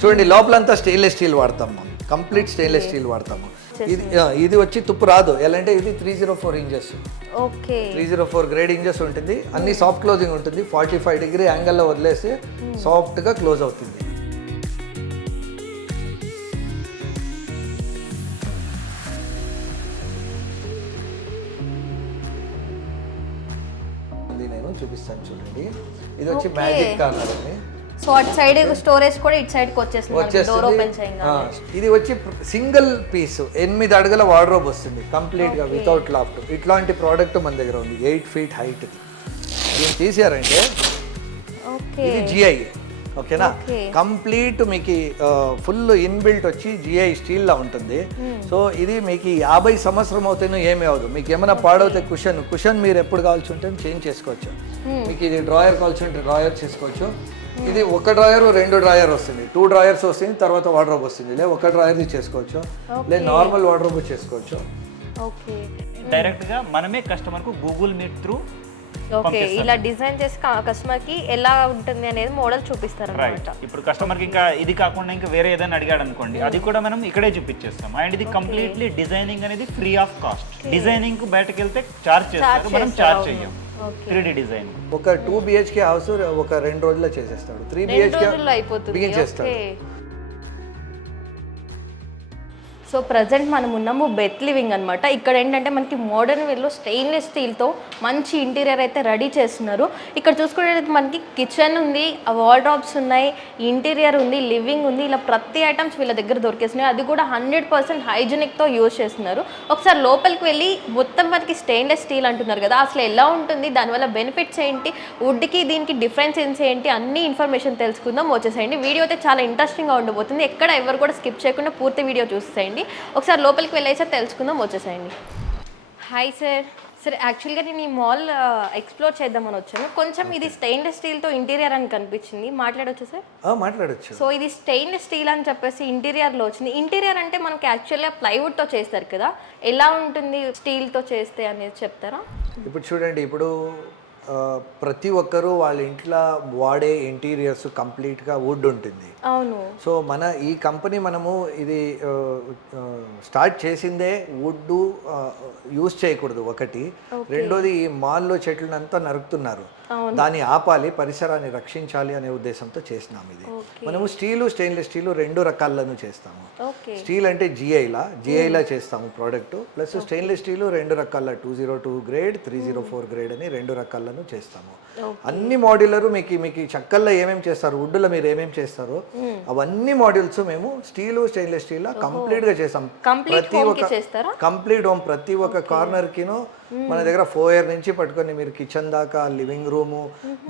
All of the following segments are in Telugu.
చూడండి లోపలంతా స్టెయిన్లెస్ స్టీల్ వాడతాము, కంప్లీట్ స్టెయిన్లెస్ స్టీల్ వాడతాము. ఇది వచ్చి తుప్పు రాదు. ఎలా అంటే ఇది 304 ఇంచెస్, ఓకే 304 గ్రేడ్ ఇంచెస్ ఉంటుంది. అన్ని సాఫ్ట్ క్లోజింగ్ ఉంటుంది. 45 డిగ్రీ యాంగిల్లో వదిలేసి సాఫ్ట్గా క్లోజ్ అవుతుంది. నేను చూపిస్తాను చూడండి. ఇది వచ్చి మ్యాజిక్ కార్నర్ అండి. సో అటు సైడ్ స్టోరేజ్ కూడా ఇటు సైడ్ కి వచ్చేస్తుంది. డోర్ ఓపెన్ చేయగానే ఇది వచ్చి సింగిల్ పీస్ 8 అడుగుల వార్డ్రోబ్ వస్తుంది కంప్లీట్ గా వితౌట్ లాఫ్ట్. ఇట్లాంటి ప్రోడక్ట్ మన దగ్గర ఉంది. 8 ఫీట్ హైట్. దీన్ని తీసారంటే ఇది జిఐ, ఓకేనా. కంప్లీట్ మీకు ఫుల్ ఇన్బిల్ట్ వచ్చి జిఐ స్టీల్ లా ఉంటుంది. సో ఇది మీకు 50 సంవత్సరం అవుతానో ఏమీ అవ్వదు. మీకు ఏమైనా పాడవుతే కుషన్ మీరు ఎప్పుడు కావాల్సి ఉంటే చేంజ్ చేసుకోవచ్చు. మీకు ఇది డ్రాయర్ కావాల్సి ఉంటే డ్రాయర్ చేసుకోవచ్చు. ఇది ఒక డ్రాయర్ 2 డ్రాయర్ వస్తుంది, 2 డ్రాయర్స్ వస్తుంది, తర్వాత వార్డ్రోబ్ వస్తుంది. లేదా ఒక డ్రాయర్ చేసుకోవచ్చు, లేదా నార్మల్ వార్డ్రోబ్ చేసుకోవచ్చు. ఓకే డైరెక్ట్ గా మనమే కస్టమర్ కు గూగుల్ మీట్ త్రూ ఓకే ఇలా డిజైన్ చేసి కస్టమర్ కి ఎలా ఉంటుంది అనేది మోడల్ చూపిస్తారు అన్నమాట. ఇప్పుడు కస్టమర్ కి ఇంకా ఇది కాకుండా ఇంకా వేరే ఏదైనా అడిగాడు అనుకోండి, అది కూడా మనం ఇక్కడే చూపించేస్తాం. అండ్ ఇది కంప్లీట్లీ డిజైనింగ్ అనేది ఫ్రీ ఆఫ్ కాస్ట్. డిజైనింగ్ కు బయటకు వెళ్తే చార్జ్ చేస్తారు, మనం చార్జ్ చెయ్యం. 3D డిజైన్ ఒక 2 BHK హౌస్ ఒక 2 రోజుల్లో చేసేస్తాడు. 3 BHK బిగించేస్తాడు. సో ప్రజెంట్ మనం ఉన్నాము బెత్ లివింగ్ అనమాట. ఇక్కడ ఏంటంటే మనకి మోడర్న్ వేలో స్టెయిన్లెస్ స్టీల్తో మంచి ఇంటీరియర్ అయితే రెడీ చేస్తున్నారు. ఇక్కడ చూసుకునేది మనకి కిచెన్ ఉంది, వార్డ్రోబ్స్ ఉన్నాయి, ఇంటీరియర్ ఉంది, లివింగ్ ఉంది. ఇలా ప్రతి ఐటమ్స్ వీళ్ళ దగ్గర దొరికేస్తున్నాయి. అది కూడా 100% హైజీనిక్తో యూజ్ చేస్తున్నారు. ఒకసారి లోపలికి వెళ్ళి మొత్తం మనకి స్టెయిన్లెస్ స్టీల్ అంటున్నారు కదా, అసలు ఎలా ఉంటుంది, దానివల్ల బెనిఫిట్స్ ఏంటి, వుడ్కి దీనికి డిఫరెన్స్ ఏంటి, అన్ని ఇన్ఫర్మేషన్ తెలుసుకుందాం. వచ్చేసేయండి. వీడియో అయితే చాలా ఇంట్రెస్టింగ్గా ఉండబోతుంది. ఎక్కడ ఎవరు కూడా స్కిప్ చేయకుండా పూర్తి వీడియో చూసేయండి. ఒకసారి లోపలికి వెళ్ళేసి తెలుసుకుందాం. వచ్చేసేయండి. Hi sir. సార్ యాక్చువల్గా నేను ఈ మాల్ ఎక్స్ప్లోర్ చేద్దామని వచ్చాను. కొంచెం ఇది స్టెయిన్లెస్ స్టీల్తో ఇంటీరియర్ అని కనిపించింది. మాట్లాడొచ్చు సార్? మాట్లాడచ్చు. సో ఇది స్టెయిన్లెస్ స్టీల్ అని చెప్పేసి ఇంటీరియర్లో వచ్చింది. ఇంటీరియర్ అంటే మనకి యాక్చువల్గా ప్లైవుడ్తో చేస్తారు కదా, ఎలా ఉంటుంది స్టీల్తో చేస్తే అనేది చెప్తారా? ఇప్పుడు చూడండి, ఇప్పుడు ప్రతి ఒక్కరూ వాళ్ళ ఇంట్లో వాడే ఇంటీరియర్స్ కంప్లీట్గా వుడ్ ఉంటుంది. అవును. సో మన ఈ కంపెనీ మనము ఇది స్టార్ట్ చేసిందే వుడ్ యూజ్ చేయకూడదు ఒకటి. రెండోది ఈ మాల్లో చెట్లనంతా నరుకుతున్నారు, దాన్ని ఆపాలి, పరిసరాన్ని రక్షించాలి అనే ఉద్దేశంతో చేసినాం ఇది. మనము స్టెయిన్లెస్ స్టీల్ 2 రకాలను చేస్తాము. స్టీల్ అంటే జిఐలా చేస్తాము ప్రోడక్ట్. ప్లస్ స్టెయిన్లెస్ స్టీల్ 2 రకాల 202 గ్రేడ్ 304 గ్రేడ్ అని 2 రకాలను చేస్తాము. అన్ని మోడ్యులర్ మీకు చక్కల్లో ఏమేమి చేస్తారు, వుడ్లో మీరు ఏమేమి చేస్తారో అవన్నీ మోడ్యూల్స్ మేము స్టెయిన్లెస్ స్టీల్ కంప్లీట్ గా చేస్తాం. కంప్లీట్ హోమ్ ప్రతి ఒక్క కార్నర్ కిను మన దగ్గర 4 నుంచి పట్టుకొని మీరు కిచెన్ దాకా, లివింగ్ రూము,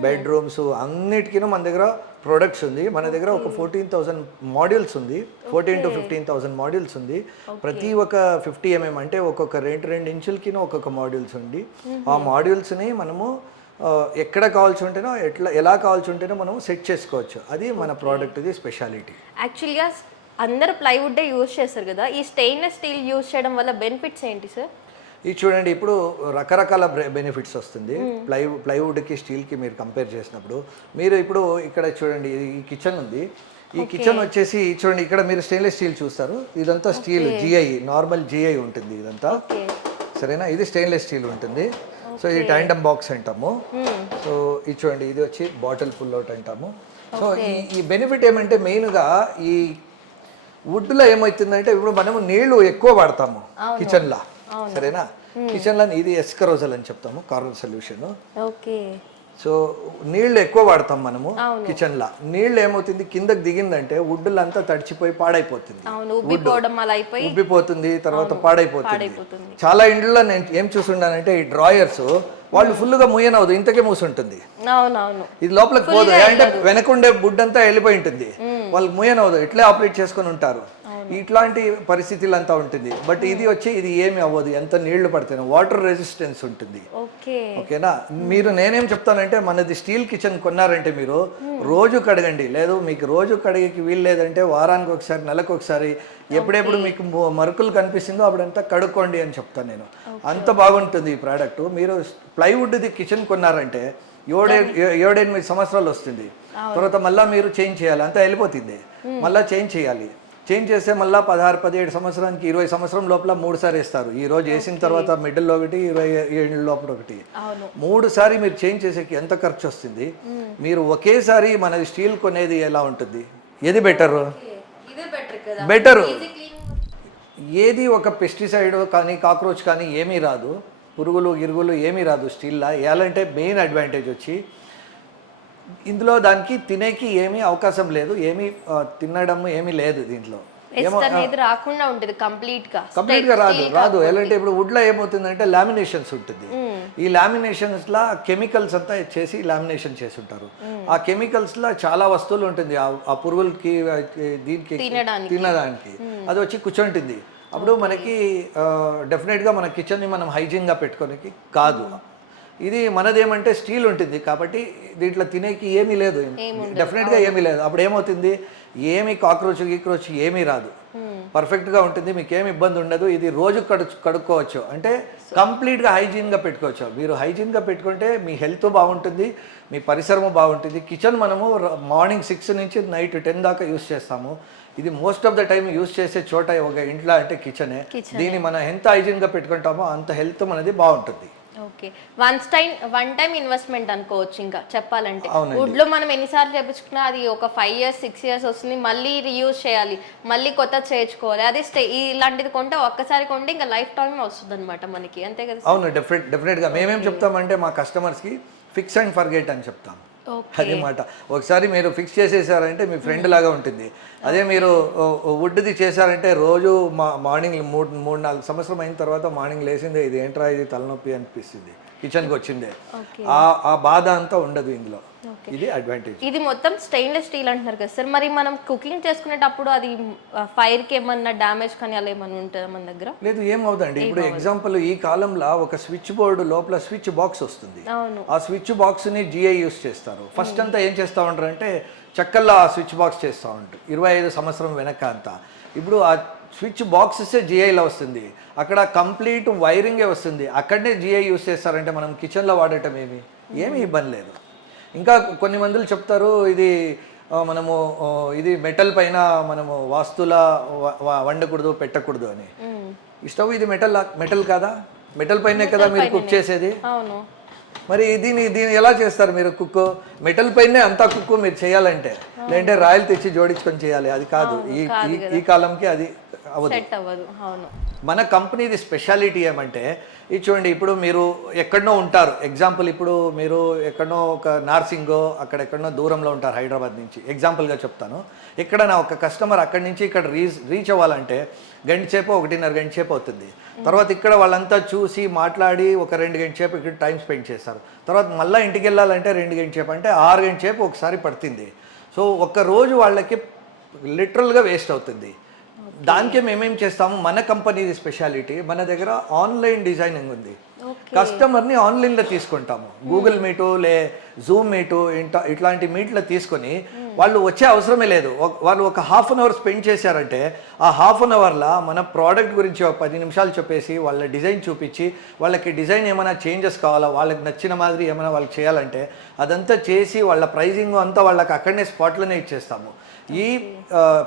బెడ్రూమ్స్ అన్నిటికీ మన దగ్గర ప్రొడక్ట్స్ ఉంది. మన దగ్గర ఒక 14,000 మాడ్యూల్స్ ఉంది. 14,000 to 15,000 మాడ్యూల్స్ ఉంది. ప్రతి ఒక్క 50 mm అంటే ఒక్కొక్క 2 ఇంచులకి ఒక్కొక్క మాడ్యూల్స్ ఉంది. ఆ మాడ్యూల్స్ని మనము ఎక్కడ కావాల్సి ఉంటేనో ఎలా కావాల్సి ఉంటేనో మనం సెట్ చేసుకోవచ్చు. అది మన ప్రోడక్ట్ ఇది స్పెషాలిటీ. యాక్చువల్గా అందరు ప్లైవుడ్ యూజ్ చేస్తారు కదా, ఈ స్టెయిన్లెస్ స్టీల్ యూజ్ చేయడం వల్ల బెనిఫిట్స్ ఏంటి సార్? ఇది చూడండి, ఇప్పుడు రకరకాల బెనిఫిట్స్ వస్తుంది. ప్లైవుడ్కి స్టీల్కి మీరు కంపేర్ చేసినప్పుడు. మీరు ఇప్పుడు ఇక్కడ చూడండి, ఈ కిచెన్ ఉంది. ఈ కిచెన్ వచ్చేసి చూడండి, ఇక్కడ మీరు స్టెయిన్లెస్ స్టీల్ చూస్తారు. ఇదంతా స్టీల్ జిఐ, నార్మల్ జిఐ ఉంటుంది ఇదంతా, సరేనా. ఇది స్టెయిన్లెస్ స్టీల్ ఉంటుంది. సో ఇది ట్యాండమ్ బాక్స్ అంటాము. సో ఇది చూడండి, ఇది వచ్చి బాటిల్ పుల్ అవుట్ అంటాము. సో ఈ బెనిఫిట్ ఏమంటే మెయిన్గా ఈ వుడ్లో ఏమవుతుందంటే ఇప్పుడు మనము నీళ్లు ఎక్కువ వాడతాము కిచెన్లో, సరేనా. కిచెన్లో ఇది ఎస్కరోజల్ అని చెప్తాము, కార్బన్ సొల్యూషన్. ఓకే. సో నీళ్లు ఎక్కువ వాడతాం మనము కిచెన్లో. నీళ్లు ఏమవుతుంది, కిందకి దిగిందంటే వుడ్లు అంతా తడిచిపోయి పాడైపోతుంది, ఉబ్బిపోతుంది, తర్వాత పాడైపోతుంది. చాలా ఇండ్లలో నేను ఏం చూసుండానంటే ఈ డ్రాయర్స్ వాళ్ళు ఫుల్గా మూయనవదు, ఇంతకే మూసుంటుంది. ఇది లోపలికి పోదు అంటే వెనకుండే వుడ్ అంతా వెళ్ళిపోయి ఉంటుంది, వాళ్ళు మూయనవదు, ఇట్లే ఆపరేట్ చేసుకొని ఉంటారు. ఇట్లాంటి పరిస్థితులు అంతా ఉంటుంది. బట్ ఇది వచ్చి ఇది ఏమి అవ్వదు, ఎంత నీళ్లు పడితేనే వాటర్ రెసిస్టెన్స్ ఉంటుంది. ఓకేనా. మీరు నేనేం చెప్తానంటే మనది స్టీల్ కిచెన్ కొన్నారంటే మీరు రోజు కడగండి. లేదు మీకు రోజు కడిగేకి వీలు లేదంటే వారానికి ఒకసారి, నెలకు ఒకసారి, ఎప్పుడెప్పుడు మీకు మరుకులు కనిపిస్తుందో అప్పుడంతా కడుక్కోండి అని చెప్తాను నేను. అంత బాగుంటుంది ఈ ప్రోడక్ట్. మీరు ప్లైవుడ్ది కిచెన్ కొన్నారంటే 7-8 సంవత్సరాలు వస్తుంది. తర్వాత మళ్ళీ మీరు చేంజ్ చేయాలి, అంతా వెళ్ళిపోతుంది, మళ్ళీ చేంజ్ చేయాలి. చేంజ్ చేస్తే మళ్ళీ 16-17 సంవత్సరానికి 20 సంవత్సరం లోపల 3 సారి వేస్తారు. ఈ రోజు వేసిన తర్వాత మిడిల్లో ఒకటి, 27 లోపల ఒకటి, 3 సారి మీరు చేంజ్ చేసేకి ఎంత ఖర్చు వస్తుంది? మీరు ఒకేసారి మనది స్టీల్ కొనేది ఎలా ఉంటుంది? ఏది బెటర్? బెటర్. ఏది ఒక పెస్టిసైడ్ కానీ కాక్రోచ్ కానీ ఏమీ రాదు, పురుగులు గిరుగులు ఏమీ రాదు స్టీల్లో. ఎలాంటే మెయిన్ అడ్వాంటేజ్ వచ్చి ఇందులో దానికి తినేకి ఏమీ అవకాశం లేదు, ఏమీ తినడం ఏమీ లేదు దీంట్లో. రాకుండా ఉంటుంది కంప్లీట్ గా రాదు. ఎలాంటి ఇప్పుడు వుడ్లో ఏమవుతుందంటే లామినేషన్స్ ఉంటుంది. ఈ లామినేషన్స్ లా కెమికల్స్ అంతా చేసి లామినేషన్ చేసి ఉంటారు. ఆ కెమికల్స్ లా చాలా వస్తువులు ఉంటుంది ఆ పురుగులకి దీనికి తినడానికి. అది వచ్చి కూర్చుంటుంది. అప్పుడు మనకి డెఫినెట్గా మన కిచెన్ని మనం హైజీన్గా పెట్టుకోనికి కాదు. ఇది మనదేమంటే స్టీల్ ఉంటుంది కాబట్టి దీంట్లో తినేకి ఏమీ లేదు, డెఫినెట్గా ఏమీ లేదు. అప్పుడు ఏమవుతుంది, ఏమి గీక్రోచ్ ఏమీ రాదు, పర్ఫెక్ట్గా ఉంటుంది, మీకు ఏమి ఇబ్బంది ఉండదు. ఇది రోజు కడుక్కోవచ్చు, అంటే కంప్లీట్గా హైజీన్గా పెట్టుకోవచ్చు. మీరు హైజీన్గా పెట్టుకుంటే మీ హెల్త్ బాగుంటుంది, మీ పరిసరము బాగుంటుంది. కిచెన్ మనము మార్నింగ్ 6 నుంచి నైట్ 10 దాకా యూస్ చేస్తాము. ఇది most of the time use చేసే చోట ఒక ఇంట్లో అంటే కిచెనే. దీన్ని మనం ఎంత హైజీన్గా పెట్టుకుంటామో అంత హెల్త్ మనది బాగుంటుంది. ఓకే, వన్ టైం ఇన్వెస్ట్మెంట్ అనుకోవచ్చు. ఇంకా చెప్పాలంటే వుడ్ లో మనం ఎన్నిసార్లు చేపించుకున్నా అది ఒక 5 years 6 years వస్తుంది, మళ్ళీ రీయూజ్ చేయాలి, మళ్ళీ కొత్త చేయించుకోవాలి. అదే ఇలాంటిది కొంటే ఒక్కసారి కొంటే ఇంకా లైఫ్ టైం వస్తుంది అనమాట మనకి, అంతే కదా? అవును, డెఫినెట్గా మేమేం చెప్తామంటే మా కస్టమర్స్కి ఫిక్స్ అండ్ ఫర్గెట్ అని చెప్తాం. అది మాట. ఒకసారి మీరు ఫిక్స్ చేసేసారంటే మీ ఫ్రెండ్ లాగా ఉంటుంది. అదే మీరు వుడ్ది చేశారంటే రోజు మార్నింగ్ 3-4 సంవత్సరం అయిన తర్వాత మార్నింగ్ లేసిందే ఇది ఏంట్రా ఇది తలనొప్పి అనిపిస్తుంది, కిచెన్కి వచ్చిందే, ఆ బాధ అంతా ఉండదు ఇందులో. ఇది అడ్వాంటేజ్. ఇది మొత్తం స్టెయిన్లెస్ స్టీల్ అంటున్నారు కదా సార్, మరి మనం కుకింగ్ చేసుకునేటప్పుడు అది ఫైర్కి ఏమన్నా డ్యామేజ్ కానీ అలా ఏమన్నా ఉంటుందా మన దగ్గర? లేదు, ఏమవుదండి. ఇప్పుడు ఎగ్జాంపుల్ ఈ కాలంలో ఒక స్విచ్ బోర్డు లోపల స్విచ్ బాక్స్ వస్తుంది. ఆ స్విచ్ బాక్స్ని జిఐ యూస్ చేస్తారు. ఫస్ట్ అంతా ఏం చేస్తూ ఉంటారు అంటే చెక్కల్లో ఆ స్విచ్ బాక్స్ చేస్తూ ఉంటారు 25 సంవత్సరం వెనక అంతా. ఇప్పుడు ఆ స్విచ్ బాక్సెసే జిఐలో వస్తుంది, అక్కడ కంప్లీట్ వైరింగే వస్తుంది, అక్కడనే జిఐ యూస్ చేస్తారంటే మనం కిచెన్లో వాడటం ఏమీ ఇబ్బంది లేదు. ఇంకా కొన్ని మందులు చెప్తారు ఇది మనము ఇది మెటల్ పైన మనము వాస్తులా వండకూడదు పెట్టకూడదు అని. ఈ స్టవ్ ఇది మెటల్ కాదా? మెటల్ పైనే కదా మీరు కుక్ చేసేది. మరి దీన్ని ఎలా చేస్తారు మీరు కుక్? మెటల్ పైనే అంతా కుక్ మీరు చేయాలంటే, లేదంటే రాయల్ తెచ్చి జోడించుకొని చేయాలి, అది కాదు. ఈ కాలంకి అది అవ్వదు. మన కంపెనీది స్పెషాలిటీ ఏమంటే ఇది చూడండి, ఇప్పుడు మీరు ఎక్కడనో ఉంటారు, ఎగ్జాంపుల్ ఇప్పుడు మీరు ఎక్కడనో ఒక నార్సింగో అక్కడెక్కడనో దూరంలో ఉంటారు హైదరాబాద్ నుంచి, ఎగ్జాంపుల్గా చెప్తాను. ఇక్కడ నా ఒక కస్టమర్ అక్కడి నుంచి ఇక్కడ రీచ్ అవ్వాలంటే 1.5 గంట 1.5 గంట సేపు అవుతుంది. తర్వాత ఇక్కడ వాళ్ళంతా చూసి మాట్లాడి ఒక 2 గంటల సేపు ఇక్కడ టైం స్పెండ్ చేస్తారు. తర్వాత మళ్ళీ ఇంటికి వెళ్ళాలంటే 2 గంటల సేపు, అంటే 6 గంటల సేపు ఒకసారి పడుతుంది. సో ఒక్క రోజు వాళ్ళకి లిటరల్గా వేస్ట్ అవుతుంది. దానికే మేమేం చేస్తాము, మన కంపెనీది స్పెషాలిటీ, మన దగ్గర ఆన్లైన్ డిజైనింగ్ ఉంది. కస్టమర్ని ఆన్లైన్లో తీసుకుంటాము, గూగుల్ మీటు జూమ్ మీటు ఇట్లాంటి మీట్లో తీసుకొని వాళ్ళు వచ్చే అవసరమే లేదు. వాళ్ళు ఒక 1/2 అవర్ స్పెండ్ చేశారంటే ఆ 1/2 అవర్లో మన ప్రోడక్ట్ గురించి ఒక 10 నిమిషాలు చెప్పేసి వాళ్ళ డిజైన్ చూపించి, వాళ్ళకి డిజైన్ ఏమైనా చేంజెస్ కావాలా, వాళ్ళకి నచ్చిన మాదిరి ఏమైనా వాళ్ళకి చేయాలంటే అదంతా చేసి వాళ్ళ ప్రైజింగ్ అంతా వాళ్ళకి అక్కడనే స్పాట్లోనే ఇచ్చేస్తాము. ఈ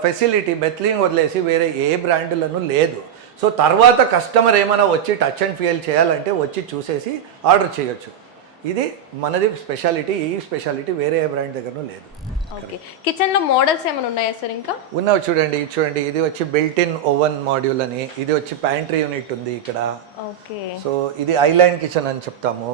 ఫెసిలిటీ బెత్లింగ్ వదిలేసి వేరే ఏ బ్రాండ్లను లేదు. సో తర్వాత కస్టమర్ ఏమైనా వచ్చి టచ్ అండ్ ఫీల్ చేయాలంటే వచ్చి చూసేసి ఆర్డర్ చేయొచ్చు. ఇది మనది స్పెషాలిటీ. ఈ స్పెషాలిటీ వేరే ఏ బ్రాండ్ దగ్గర లేదు. ఓకే, కిచెన్లో మోడల్స్ ఏమైనా ఉన్నాయా సార్? ఇంకా ఉన్నావు చూడండి, ఇది వచ్చి బిల్ట్ ఇన్ ఓవెన్ మాడ్యూల్ అని, ఇది వచ్చి ప్యాంట్రీ యూనిట్ ఉంది ఇక్కడ. ఓకే, సో ఇది ఐలాండ్ కిచెన్ అని చెప్తాము.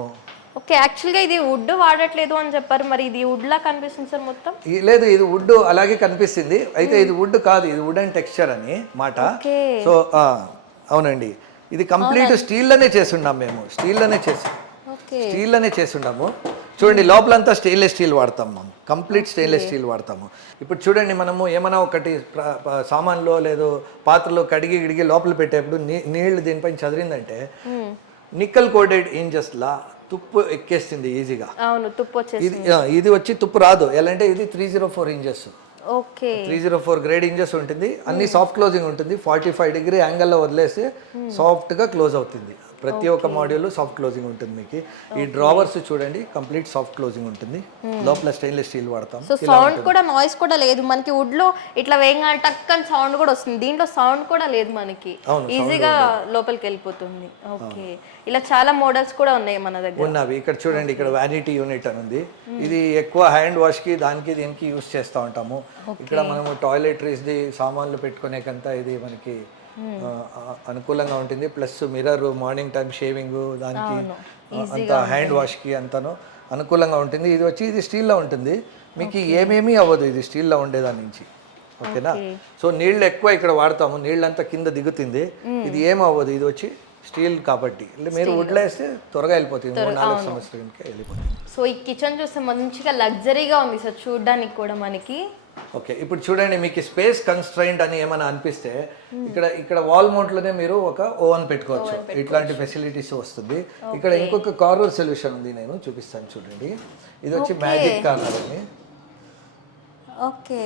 ఓకే, యాక్చువల్గా ఇది వుడ్ వాడట్లేదు అని చెప్పారు, మరి ఇది వుడ్ లా కనిపిస్తుంది సార్ మొత్తం? లేదు, ఇది వుడ్ అలాగే కనిపిస్తుంది, అయితే ఇది వుడ్ కాదు, ఇది వుడ్ అండ్ టెక్స్చర్ అని మాట. సో అవునండి, ఇది కంప్లీట్ స్టీల్లోనే చేస్తున్నాం మేము, స్టీల్లోనే చేస్తున్నాము. చూడండి లోపలంతా స్టెయిన్లెస్ స్టీల్ వాడతాం మనం, కంప్లీట్ స్టెయిన్లెస్ స్టీల్ వాడతాము. ఇప్పుడు చూడండి మనము ఏమైనా ఒకటి సామాన్లో లేదు పాత్రలో కడిగి లోపల పెట్టేప్పుడు నీళ్లు దీనిపైన చదిరిందంటే నిక్కల్ కోటెడ్ ఇంజెస్లా తుప్పు ఎక్కేస్తుంది ఈజీగా. అవును, తుప్పు వచ్చేసింది. ఇది వచ్చి తుప్పు రాదు, ఎలా అంటే ఇది 304 ఇంచెస్. ఓకే, 304 గ్రేడ్ ఇంచెస్ ఉంటుంది, అన్ని సాఫ్ట్ క్లోజింగ్ ఉంటుంది. 45 డిగ్రీ యాంగిల్లో వదిలేసి సాఫ్ట్గా క్లోజ్ అవుతుంది ప్రతి ఒక్క మాడ్యూల్ సాఫ్ట్ క్లోజింగ్ ఉంటుంది మీకు. ఈ డ్రావర్స్ చూడండి కంప్లీట్ సాఫ్ట్ క్లోజింగ్ ఉంటుంది, లోపల స్టెయిన్లెస్ స్టీల్ వాడతాం. సో సౌండ్ కూడా నాయిస్ కూడా లేదు మనకి. వుడ్ లో ఇట్లా వేయంగా టక్కని సౌండ్ కూడా వస్తుంది, దీంట్లో సౌండ్ కూడా లేదు మనకి, ఈజీగా లోపలికి వెళ్ళిపోతుంది. ఓకే, ఇలా చాలా మోడల్స్ కూడా ఉన్నాయి మన దగ్గర. ఉన్నవి ఇక్కడ చూడండి, ఇక్కడ వ్యానిటీ యూనిట్ అని ఉంది. ఇది ఎక్కువ హ్యాండ్ వాష్ కి దానికి దీనికి యూస్ చేస్తూ ఉంటాము. ఇక్కడ మనము టాయిలెటరీస్ ది సామాన్లు పెట్టుకునేకంతా ఇది మనకి అనుకూలంగా ఉంటుంది. Plus mirror morning time shaving దానికి అంత హ్యాండ్ వాష్కి అంతను అనుకూలంగా ఉంటుంది. ఇది వచ్చి ఇది స్టీల్లో ఉంటుంది, మీకు ఏమేమీ అవ్వదు ఇది స్టీల్లో ఉండేదాని నుంచి. ఓకేనా, సో నీళ్ళు ఎక్కువ ఇక్కడ వాడతాము, నీళ్ళు అంతా కింద దిగుతుంది, ఇది ఏమవ్వదు, ఇది వచ్చి స్టీల్ కాబట్టి. మీరు వుడ్లో వేస్తే త్వరగా వెళ్ళిపోతుంది, 3-4 సంవత్సరాలకి వెళ్ళిపోతుంది. సో ఈ కిచెన్ చూస్తే మంచిగా లగ్జరీగా ఉంది సార్ చూడడానికి కూడా మనకి. ఓకే, ఇప్పుడు చూడండి మీకు స్పేస్ కన్స్ట్రైంట్ అని ఏమైనా అనిపిస్తే ఇక్కడ వాల్ మౌంట్లోనే మీరు ఒక ఓవెన్ పెట్టుకోవచ్చు, ఇట్లాంటి ఫెసిలిటీస్ వస్తుంది. ఇక్కడ ఇంకొక కార్నర్ సొల్యూషన్ ఉంది, నేను చూపిస్తాను చూడండి. ఇది వచ్చి మ్యాజిక్ కార్నర్ అని. ఓకే,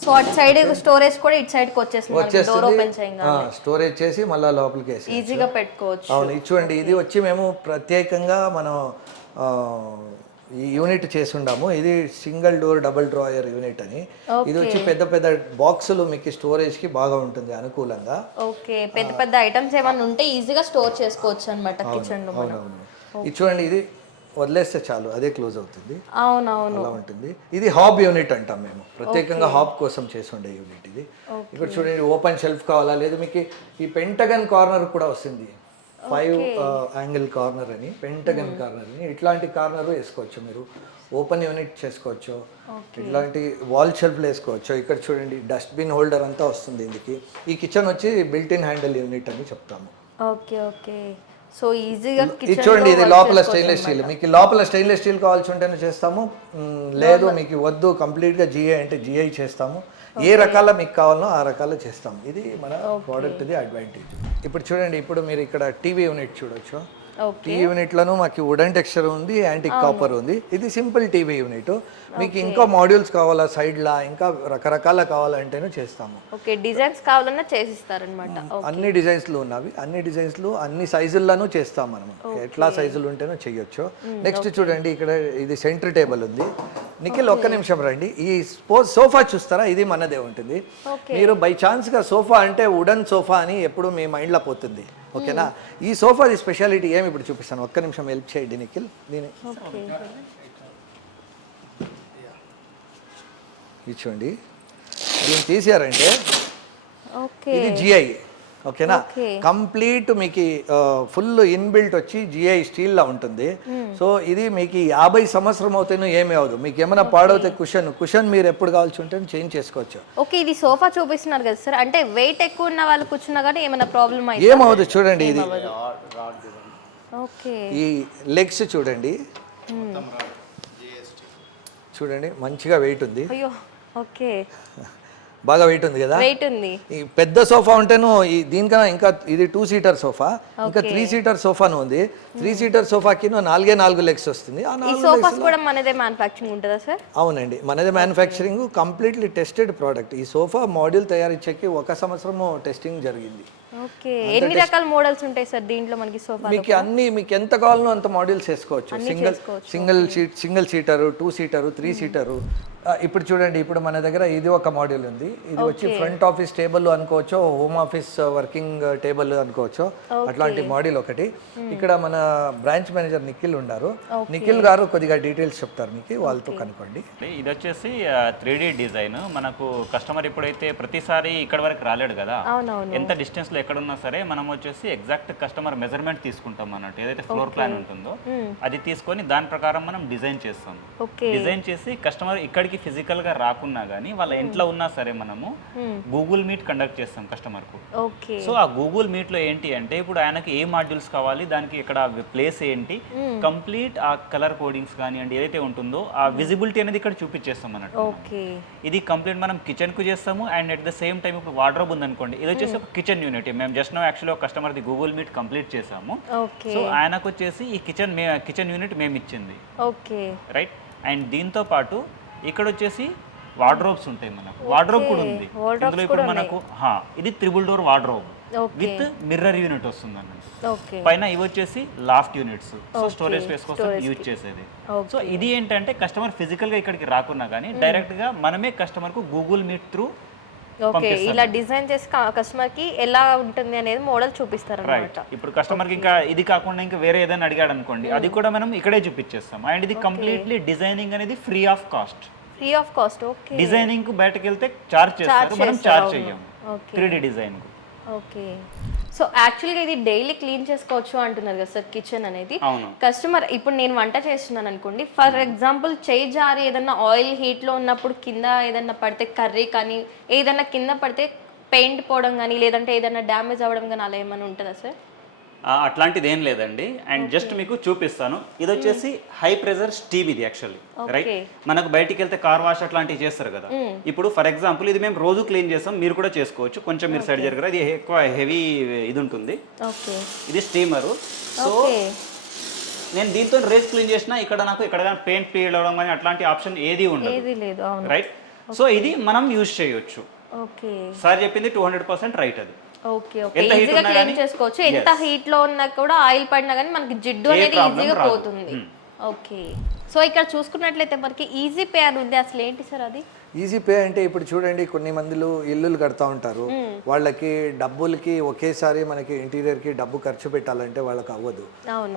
సో అటు సైడ్ స్టోరేజ్ కూడా ఇటు సైడ్ కి వచ్చేస్తుంది, డోర్ ఓపెన్ చేయగా స్టోరేజ్ చేసి మళ్ళీ లోపలికి వేసి ఈజీగా పెట్టుకోవచ్చు. అవును, ఇది చూడండి, ఇది వచ్చి మేము ప్రత్యేకంగా మనం ఈ యూనిట్ చేసి ఉండాము. ఇది single door double drawer unit అని. ఇది వచ్చి పెద్ద పెద్ద బాక్సులు మీకు స్టోరేజ్ కి బాగా ఉంటుంది అనుకూలంగా. ఓకే, పెద్ద పెద్ద ఐటమ్స్ ఏమైనా ఉంటే ఈజీగా స్టోర్ చేసుకోవచ్చు అన్నమాట కిచెన్ లో. అవునవును, ఇది చూడండి, ఇది వదిలేస్తే చాలు అదే క్లోజ్ అవుతుంది. అవునవును, అలా ఉంటుంది. ఇది హాబ్ యూనిట్ అంటాం మేము, ప్రత్యేకంగా హాబ్ కోసం చేసి ఉండే యూనిట్ ఇది. ఇక్కడ చూడండి, ఓపెన్ షెల్ఫ్ కావాలా, లేదు మీకు ఈ పెంటగన్ కార్నర్ కూడా వస్తుంది, 5 యాంగిల్ కార్నర్ అని, పెంటగన్ కార్నర్ అని. ఇట్లాంటి కార్నర్ వేసుకోవచ్చు మీరు, ఓపెన్ యూనిట్ చేసుకోవచ్చు, ఇట్లాంటి వాల్ షెల్ఫ్లు వేసుకోవచ్చు. ఇక్కడ చూడండి డస్ట్బిన్ హోల్డర్ అంతా వస్తుంది ఇందుకి. ఈ కిచెన్ వచ్చి బిల్ట్ ఇన్ హ్యాండిల్ యూనిట్ అని చెప్తాము. ఓకే ఓకే, సో ఈజీగా ఇది చూడండి, ఇది లోపల స్టెయిన్లెస్ స్టీల్. మీకు లోపల స్టెయిన్లెస్ స్టీల్ కావాల్సి ఉంటేనే చేస్తాము, లేదు మీకు వద్దు కంప్లీట్గా జిఐ అంటే జిఐ చేస్తాము. ఏ రకాల మీకు కావాలనో ఆ రకాలు చేస్తాము. ఇది మన ప్రోడక్ట్ది అడ్వాంటేజ్. ఇప్పుడు చూడండి, ఇప్పుడు మీరు ఇక్కడ టీవీ యూనిట్ చూడొచ్చు. టీవీ యూనిట్లను మాకు వుడెన్ టెక్స్చర్ ఉంది, యాంటిక్ కాపర్ ఉంది. ఇది సింపుల్ టీవీ యూనిట్. మీకు ఇంకా మాడ్యూల్స్ కావాలా సైడ్లా, ఇంకా రకరకాల కావాలంటేనే చేస్తాము. ఓకే, డిజైన్స్ కావాలన్నా చేసిస్తారనమాట. అన్ని డిజైన్స్లు ఉన్నవి, అన్ని డిజైన్స్లు అన్ని సైజుల్లోనూ చేస్తాం మనం, ఎట్లా సైజులు ఉంటేనో చేయొచ్చు. నెక్స్ట్ చూడండి, ఇక్కడ ఇది సెంటర్ టేబుల్ ఉంది. నిఖిల్ ఒక్క నిమిషం రండి. ఈ సోఫా చూస్తారా, ఇది మనదే ఉంటుంది. మీరు బై ఛాన్స్గా సోఫా అంటే వుడెన్ సోఫా అని ఎప్పుడు మీ మైండ్లో పోతుంది. ఓకేనా, ఈ సోఫాది స్పెషాలిటీ ఏమి ఇప్పుడు చూపిస్తాను, ఒక్క నిమిషం హెల్ప్ చేయండి నిఖిల్. దీని ఇది చూడండి, దీన్ని తీసారంటే ఇది జిఐ. ఓకేనా, కంప్లీట్ మీకు ఫుల్ ఇన్బిల్ట్ వచ్చి జిఐ స్టీల్లో ఉంటుంది. సో ఇది మీకు 50 సంవత్సరం అవుతానో ఏమీ అవ్వదు. మీకు ఏమైనా పాడవుతే కుషన్ మీరు ఎప్పుడు కావాల్సి ఉంటే చేంజ్ చేసుకోవచ్చు. ఓకే, ఇది సోఫా చూపిస్తున్నారు కదా సార్, అంటే వెయిట్ ఎక్కువ ఉన్న వాళ్ళు కూర్చున్నా కానీ ఏమైనా ప్రాబ్లం అయితే ఏమవుదు. చూడండి, ఇది ఓకే, ఈ లెగ్స్ చూడండి, చూడండి మంచిగా వెయిట్ ఉంది. అయ్యో, ఓకే, బాగా వెయిట్ ఉంది కదా, వెయిట్ ఉంది. ఈ పెద్ద సోఫా ఉంటేను దీనికన్నా ఇంకా ఇది 2 సీటర్ సోఫా, ఇంకా 3 సీటర్ సోఫాను ఉంది. 3 సీటర్ సోఫాకి 4 లెగ్స్ వస్తుంది. ఈ సోఫాస్ కూడా మనదే మ్యానుఫ్యాక్చరింగ్ ఉంటుందా సార్? అవునండి, మనదే మ్యానుఫ్యాక్చరింగ్, కంప్లీట్లీ టెస్టెడ్ ప్రోడక్ట్. ఈ సోఫా మాడ్యూల్ తయారీకి 1 సంవత్సరము టెస్టింగ్ జరిగింది. ఓకే, ఎన్ని రకాల మోడల్స్ ఉంటాయి సార్ దీంట్లో మనకి సోఫా? మీకు ఎంత కావాలనో అంత మోడల్స్ వేసుకోవచ్చు. సింగిల్ సీటరు, 2 సీటరు, 3 సీటరు. ఇప్పుడు చూడండి, ఇప్పుడు మన దగ్గర ఇది ఒక మోడల్ ఉంది. ఇది వచ్చి ఫ్రంట్ ఆఫీస్ టేబుల్ అనుకోవచ్చు, హోమ్ ఆఫీస్ వర్కింగ్ టేబుల్ అనుకోవచ్చు, అట్లాంటి మోడల్ ఒకటి. ఇక్కడ మన బ్రాంచ్ మేనేజర్ నిఖిల్ ఉన్నారు. నిఖిల్ గారు కొద్దిగా డీటెయిల్స్ చెప్తారు మీకు, వాళ్ళతో కనుక్కోండి. ఇది వచ్చేసి 3D డిజైన్. మనకు కస్టమర్ ఇప్పుడైతే ప్రతిసారి ఇక్కడ వరకు రాలేడు కదా, ఎంత డిస్టెన్స్ లో ఎక్కడ ఉన్నా సరే మనం వచ్చేసి ఎగ్జాక్ట్ కస్టమర్ మెజర్మెంట్ తీసుకుంటాం అన్నట్టు. ఏదైతే ఫ్లోర్ ప్లాన్ ఉంటుందో అది తీసుకొని దాని ప్రకారం మనం డిజైన్ చేస్తాం. డిజైన్ చేసి కస్టమర్ ఇక్కడికి ఫిజికల్ గా రాకున్నా గానీ వాళ్ళ ఇంట్లో ఉన్నా సరే మనము గూగుల్ మీట్ కండక్ట్ చేస్తాం కస్టమర్ కు. సో ఆ గూగుల్ మీట్ లో ఏంటి అంటే ఇప్పుడు ఆయనకి ఏ మాడ్యూల్స్ కావాలి, దానికి ఇక్కడ ప్లేస్ ఏంటి, కంప్లీట్ ఆ కలర్ కోడింగ్స్ కానివ్వండి ఏదైతే ఉంటుందో ఆ విజిబిలిటీ అనేది ఇక్కడ చూపించేస్తాం అన్నట్టు. ఇది కంప్లీట్ మనం కిచెన్ కు చేస్తాము. And at the same time ఇప్పుడు వార్డ్రోబ్ ఉందనుకోండి, ఇది వచ్చేసి ఒక కిచెన్ యూనిట్. మేము just no actually customer the Google meet complete చేసాము. సో ఆయనకు వచ్చేసి ఈ కిచెన్ యూనిట్ మేము ఇచ్చింది, రైట్. అండ్ దీంతో పాటు ఇక్కడ వచ్చేసి వార్డ్రోబ్స్ ఉంటాయి మనకు. వార్డ్రోబ్ కూడా ఉంది ఇందులో. ఇప్పుడు మనకు ఇది 3 door wardrobe. Okay with mirror unit వస్తుంది అన్నమాట. ఓకే పైన ఇవి వచ్చేసి laughed units, so storage space కోసం యూజ్ చేసేది. సో ఇది ఏంటంటే కస్టమర్ ఫిజికల్ గా ఇక్కడికి రాకున్నా కానీ డైరెక్ట్ గా మనమే కస్టమర్ కు గూగుల్ మీట్ త్రూ ఓకే ఇలా డిజైన్ చేసి కస్టమర్ కి ఎలా ఉంటుంది అనేది మోడల్ చూపిస్తారు రైట్. ఇప్పుడు కస్టమర్ కి ఇంకా ఇది కాకుండా ఇంకా వేరే ఏదైనా అడిగాడు అనుకోండి, అది కూడా మనం ఇక్కడే చూపించేస్తాం. అండ్ ఇది కంప్లీట్లీ డిజైనింగ్ అనేది free of cost. Free of cost. Okay designing కు బయటకు వెళ్తే చార్జ్ చేస్తారు, మనం చార్జ్ చెయ్యం. 3D డిజైన్ కు. ఓకే సో యాక్చువల్గా ఇది డైలీ క్లీన్ చేసుకోవచ్చు అంటున్నారు కదా సార్ కిచెన్ అనేది. అవును. కస్టమర్ ఇప్పుడు నేను వంట చేస్తున్నాను అనుకోండి, ఫర్ ఎగ్జాంపుల్ చేయి జారి ఏదన్నా ఆయిల్ హీట్లో ఉన్నప్పుడు కింద ఏదన్నా పడితే కర్రీ కానీ ఏదన్నా కింద పడితే పెయింట్ పోవడం కానీ లేదంటే ఏదన్నా డ్యామేజ్ అవ్వడం కానీ అలా ఏమైనా ఉంటుందా సార్? అట్లాంటిది ఏం లేదండి. అండ్ జస్ట్ మీకు చూపిస్తాను. ఇది వచ్చేసి హై ప్రెజర్ స్టీమ్ ఇది యాక్చువల్లీ, రైట్. మనకు బయటికి వెళ్తే కార్ వాష్ అట్లాంటివి చేస్తారు కదా. ఇప్పుడు ఫర్ ఎగ్జాంపుల్ ఇది మేము రోజు క్లీన్ చేస్తాం, మీరు కూడా చేసుకోవచ్చు. కొంచెం మీరు సైడ్ జరగరా, ఇది ఎక్కువ హెవీ ఇది ఉంటుంది. ఇది స్టీమరు. సో నేను దీంతో రేస్ క్లీన్ చేసినా ఇక్కడ నాకు ఇక్కడ పెయింట్ పీల్ అవడం కానీ అట్లాంటి ఆప్షన్ ఏది ఉండదు, రైట్. సో ఇది మనం యూజ్ చేయొచ్చు. సార్ చెప్పింది 200% రైట్. అది ఓకే ఓకే ఈజీగా క్లీన్ చేసుకోవచ్చు. ఎంత హీట్ లో ఉన్నా కూడా ఆయిల్ పడినా కానీ మనకి జిడ్డు అనేది ఈజీగా పోతుంది. ఓకే సో ఇక్కడ చూసుకున్నట్లయితే మనకి ఈజీ పే అని ఉంది, అసలు ఏంటి సార్ అది? ఈజీ పే అంటే ఇప్పుడు చూడండి, కొన్ని మందిలు ఇల్లులు కడతా ఉంటారు, వాళ్ళకి డబ్బులకి ఒకేసారి మనకి ఇంటీరియర్కి డబ్బు ఖర్చు పెట్టాలంటే వాళ్ళకి అవ్వదు.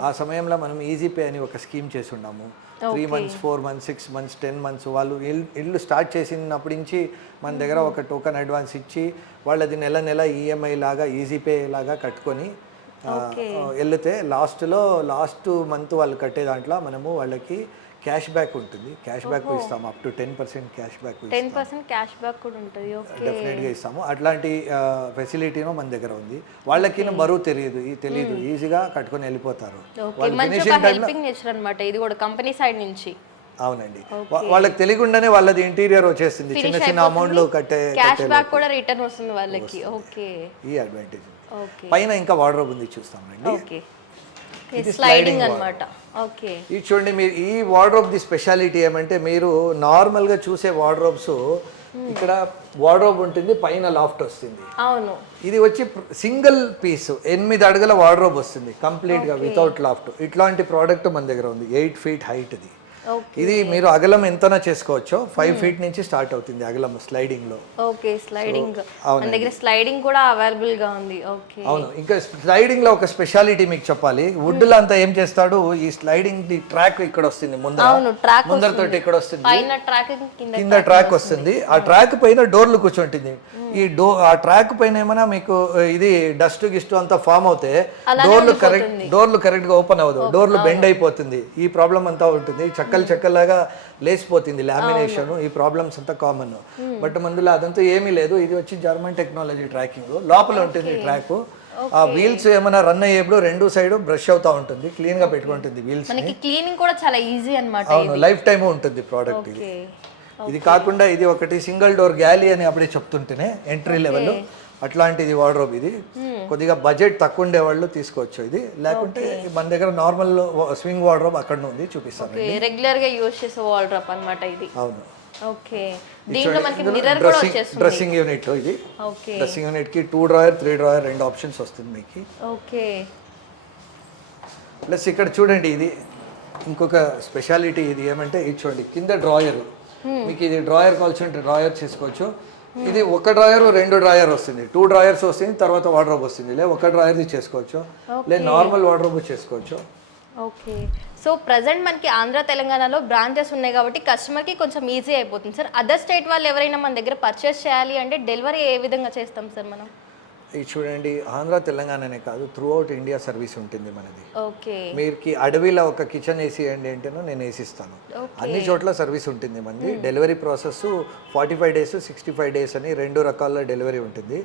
ఆ సమయంలో మనం ఈజీ పే అని ఒక స్కీమ్ చేసి ఉన్నాము. 3 months 4 months 6 months 10 months వాళ్ళు ఇల్లు స్టార్ట్ చేసినప్పటి నుంచి మన దగ్గర ఒక టోకెన్ అడ్వాన్స్ ఇచ్చి వాళ్ళది నెల నెల ఈఎంఐ లాగా ఈజీ పే లాగా కట్టుకొని వెళ్తే లాస్ట్ మంత్ వాళ్ళు కట్టే దాంట్లో మనము వాళ్ళకి క్యాష్ బ్యాక్ ఉంటుంది. క్యాష్ బ్యాక్ ఇస్తాము, up to 10% cash back 10% cash back కూడా ఉంటుంది. డెఫినెట్గా ఇస్తాము. అట్లాంటి ఫెసిలిటీనో మన దగ్గర ఉంది. వాళ్ళకి బరువు తెలియదు ఈజీగా కట్టుకొని వెళ్ళిపోతారు. ఇది కూడా కంపెనీ సైడ్ నుంచి. అవునండి, వాళ్ళకి తెలియకుండానే వాళ్ళది ఇంటీరియర్ వచ్చేసింది, చిన్న చిన్న అమౌంట్లు కట్టే క్యాష్ బ్యాక్ కూడా రిటర్న్ వస్తుంది వాళ్ళకి. ఓకే ఈ అడ్వాంటేజ్. పైన ఇంకా వార్డ్రోబ్ ఉంది, చూస్తామండి. ఇది స్లైడింగ్ అన్నమాట. ఓకే ఇది చూడండి, మీరు ఈ వార్డ్రోబ్ ది స్పెషాలిటీ ఏమంటే, మీరు నార్మల్గా చూసే వార్డ్రోబ్స్ ఇక్కడ వార్డ్రోబ్ ఉంటుంది, పైన లాఫ్ట్ వస్తుంది. అవును, ఇది వచ్చి సింగిల్ పీస్ 8 అడుగుల వార్డ్రోబ్ వస్తుంది కంప్లీట్గా వితౌట్ లాఫ్ట్. ఇట్లాంటి ప్రోడక్ట్ మన దగ్గర ఉంది. 8 feet హైట్ ఇది. ఇది మీరు అగలం ఎంతనా చేసుకోవచ్చు. 5 feet నుంచి స్టార్ట్ అవుతుంది అగలం స్లైడింగ్ లో. ఓకే స్లైడింగ్ మన దగ్గర స్లైడింగ్ కూడా అవైలబుల్ గా ఉంది. ఓకే అవును, ఇంకా స్లైడింగ్ లో ఒక స్పెషాలిటీ మీకు చెప్పాలి. వుడ్ లో అంతా ఏం చేస్తాడు, ఈ స్లైడింగ్ ది ట్రాక్ ఇక్కడ వస్తుంది, ముందర తోటి ఇక్కడ వస్తుంది, పైన ట్రాక్ కింద ట్రాక్ వస్తుంది. ఆ ట్రాక్ పైన డోర్లు కూర్చుంటుంది. ఆ ట్రాక్ పైన ఏమైనా మీకు ఇది డస్ట్ గిస్ట్ అంతా ఫామ్ అవుతే డోర్లు కరెక్ట్ గా ఓపెన్ అవ్వదు, డోర్లు బెండ్ అయిపోతుంది. ఈ ప్రాబ్లం అంతా ఉంటుంది, చెక్కలాగా లేసిపోతుంది లామినేషన్. ఈ ప్రాబ్లమ్స్ అంతా కామన్. బట్ మందులో అదంతా ఏమీ లేదు. ఇది వచ్చి జర్మన్ టెక్నాలజీ ట్రాకింగ్. లోపల ఉంటుంది ట్రాక్. ఆ వీల్స్ ఏమైనా రన్ అయ్యేప్పుడు 2 సైడ్ బ్రష్ అవుతా ఉంటుంది, క్లీన్ గా పెట్టుకుంటుంది వీల్స్. మనకి క్లీనింగ్ కూడా చాలా ఈజీ అన్నమాట. అవును, లైఫ్ టైమ్ ఉంటుంది ప్రోడక్ట్ ఇది. ఇది కాకుండా ఇది ఒకటి సింగిల్ డోర్ గ్యాలీ అని అప్పుడే చెప్తుంటేనే ఎంట్రీ లెవెల్ అట్లాంటిది వార్డ్రోబ్. ఇది కొద్దిగా బడ్జెట్ తక్కువ ఉండే వాళ్ళు తీసుకోవచ్చు ఇది. లేకుంటే మన దగ్గర నార్మల్ స్వింగ్ వార్డ్రోబ్ అక్కడ ఉంది, చూపిస్తాను. రెగ్యులర్ గా యూస్ చేసే వార్డ్రోబ్ అన్నమాట ఇది. అవును. ఓకే దీంట్లో మనకి మిర్రర్ కూడా వచ్చేస్తుంది. డ్రెస్సింగ్ యూనిట్ ఇది. ఓకే డ్రెస్సింగ్ యూనిట్ కి 2 drawer 3 drawer 2 ఆప్షన్స్ వస్తుంది మీకు. ఓకే ప్లస్ ఇక్కడ చూడండి, ఇది ఇంకొక స్పెషాలిటీ. ఇది ఏమంటే ఇది చూడండి, కింద డ్రాయర్. మీకు ఇది డ్రాయర్ కావాల్సి ఉంటే డ్రాయర్ చేసుకోవచ్చు. ఇది ఒక డ్రాయర్ 2 drawer వస్తుంది, 2 drawers వస్తుంది, తర్వాత వార్డ్రోబ్ వస్తుంది. లే ఒక డ్రాయర్ది చేసుకోవచ్చు, లేదు నార్మల్ వార్డ్రోబ్ చేసుకోవచ్చు. ఓకే సో ప్రజెంట్ మనకి ఆంధ్ర తెలంగాణలో బ్రాంచెస్ ఉన్నాయి కాబట్టి కస్టమర్కి కొంచెం ఈజీ అయిపోతుంది సార్. అదర్ స్టేట్ వాళ్ళు ఎవరైనా మన దగ్గర పర్చేస్ చేయాలి అంటే డెలివరీ ఏ విధంగా చేస్తాం సార్ మనం? ఇది చూడండి, ఆంధ్ర తెలంగాణనే కాదు, త్రూ అవుట్ ఇండియా సర్వీస్ ఉంటుంది మనది. ఓకే మీరుకి అడవిలో ఒక కిచెన్ వేసి అంటేనో నేను వేసిస్తాను. అన్ని చోట్ల సర్వీస్ ఉంటుంది మనది. డెలివరీ ప్రాసెస్ 45 days 65 days అని 2 రకాల డెలివరీ ఉంటుంది.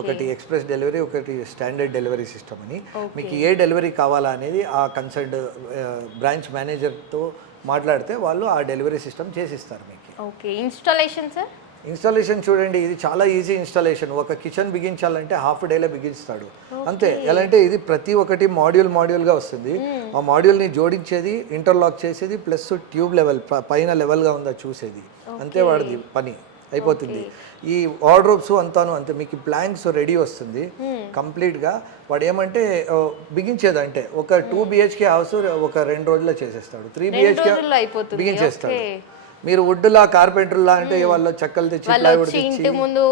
ఒకటి ఎక్స్ప్రెస్ డెలివరీ, ఒకటి స్టాండర్డ్ డెలివరీ సిస్టమ్ అని. మీకు ఏ డెలివరీ కావాలా అనేది ఆ కన్సర్న్డ్ బ్రాంచ్ మేనేజర్తో మాట్లాడితే వాళ్ళు ఆ డెలివరీ సిస్టమ్ చేసిస్తారు మీకు. Okay installation sir? ఇన్స్టాలేషన్ చూడండి, ఇది చాలా ఈజీ ఇన్స్టాలేషన్. ఒక కిచెన్ బిగించాలంటే హాఫ్ డేలో బిగిస్తాడు అంతే. ఎలా అంటే ఇది ప్రతి ఒక్కటి మాడ్యూల్గా వస్తుంది. ఆ మాడ్యూల్ని జోడించేది, ఇంటర్లాక్ చేసేది, ప్లస్ ట్యూబ్ లెవెల్ పైన లెవెల్గా ఉందా చూసేది, అంతే వాడిది పని. అయిపోతుంది. ఈ వార్డ్రోబ్స్ అంతాను అంతే, మీకు ప్లాన్స్ రెడీ వస్తుంది కంప్లీట్గా. వాడు ఏమంటే బిగించేదంటే ఒక 2 BHK హౌస్ ఒక 2 రోజుల్లో చేసేస్తాడు, 3 BHK బిగించేస్తాడు. మీరు వుడ్లా కార్పెంటర్లా అంటే వాళ్ళు చెక్కలు తెచ్చి ఇంటి ముందు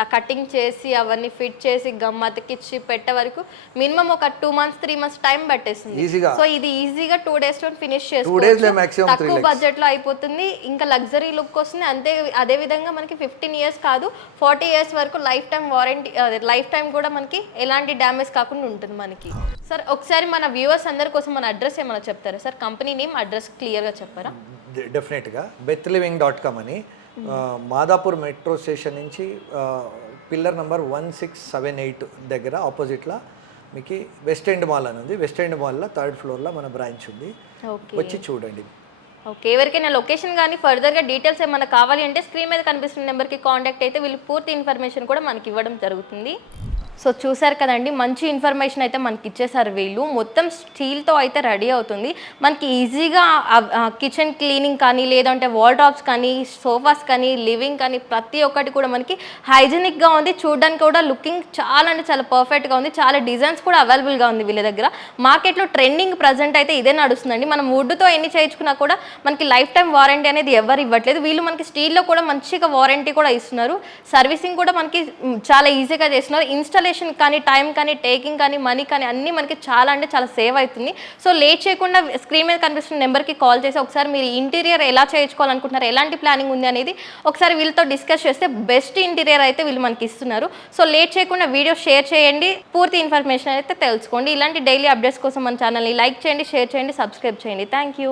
ఆ కటింగ్ చేసి అవన్నీ ఫిట్ చేసి గమ్ అతికిచ్చి పెట్టే వరకు మినిమం ఒక 2 months 3 months టైం పట్టేస్తుంది. సో ఇది ఈజీగా 2 days లో ఫినిష్ చేసుకోవచ్చు, తక్కువ బడ్జెట్ లో అయిపోతుంది, ఇంకా లగ్జరీ లుక్ వస్తుంది. అదే విధంగా మనకి 15 years కాదు 40 years వరకు life time warranty, life time కూడా మనకి ఎలాంటి డ్యామేజ్ కాకుండా ఉంటుంది మనకి. సార్ ఒకసారి మన వ్యూవర్స్ అందరి కోసం మన అడ్రస్ ఏమైనా చెప్తారా సార్? కంపెనీ నేమ్, అడ్రస్ క్లియర్గా చెప్పారా? డెఫినెట్గా bethliving.com అని మాదాపూర్ మెట్రో స్టేషన్ నుంచి పిల్లర్ నెంబర్ 1678 దగ్గర ఆపోజిట్లో మీకు వెస్ట్ ఎండ్ మాల్ అని ఉంది. వెస్ట్ ఎండ్ మాల్లో 3rd floorలో మన బ్రాంచ్ ఉంది, వచ్చి చూడండి. ఓకే, ఎవరికైనా లొకేషన్ కానీ ఫర్దర్గా డీటెయిల్స్ ఏమైనా కావాలి అంటే స్క్రీన్ మీద కనిపిస్తున్న నెంబర్కి కాంటాక్ట్ అయితే వీళ్ళు పూర్తి ఇన్ఫర్మేషన్ కూడా మనకి ఇవ్వడం జరుగుతుంది. సో చూసారు కదండి, మంచి ఇన్ఫర్మేషన్ అయితే మనకి ఇచ్చేసారు వీళ్ళు. మొత్తం స్టీల్తో అయితే రెడీ అవుతుంది. మనకి ఈజీగా కిచెన్ క్లీనింగ్ కానీ, లేదంటే వాల్డ్రాప్స్ కానీ, సోఫాస్ కానీ, లివింగ్ కానీ ప్రతి ఒక్కటి కూడా మనకి హైజీనిక్గా ఉంది. చూడడానికి కూడా లుకింగ్ చాలా అంటే చాలా పర్ఫెక్ట్గా ఉంది. చాలా డిజైన్స్ కూడా అవైలబుల్గా ఉంది వీళ్ళ దగ్గర. మార్కెట్లో ట్రెండింగ్ ప్రజెంట్ అయితే ఇదే నడుస్తుందండి. మనం వుడ్తో ఎన్ని చేయించుకున్నా కూడా మనకి లైఫ్ టైం వారంటీ అనేది ఎవరు ఇవ్వట్లేదు. వీళ్ళు మనకి స్టీల్లో కూడా మంచిగా వారంటీ కూడా ఇస్తున్నారు. సర్వీసింగ్ కూడా మనకి చాలా ఈజీగా చేస్తున్నారు. ఇన్స్టాలేషన్ కానీ, టైం కానీ, టేకింగ్ కానీ, మనీ కానీ అన్నీ మనకి చాలా అంటే చాలా సేవ్ అవుతుంది. సో లేట్ చేయకుండా స్క్రీన్ మీద కనిపిస్తున్న నెంబర్కి కాల్ చేసి ఒకసారి మీరు ఇంటీరియర్ ఎలా చేయించుకోవాలనుకుంటున్నారు, ఎలాంటి ప్లానింగ్ ఉంది అనేది ఒకసారి వీళ్ళతో డిస్కస్ చేస్తే బెస్ట్ ఇంటీరియర్ అయితే వీళ్ళు మనకి ఇస్తున్నారు. సో లేట్ చేయకుండా వీడియో షేర్ చేయండి, పూర్తి ఇన్ఫర్మేషన్ అయితే తెలుసుకోండి. ఇలాంటి డైలీ అప్డేట్స్ కోసం మన ఛానల్ని లైక్ చేయండి, షేర్ చేయండి, సబ్స్క్రైబ్ చేయండి. Thank you.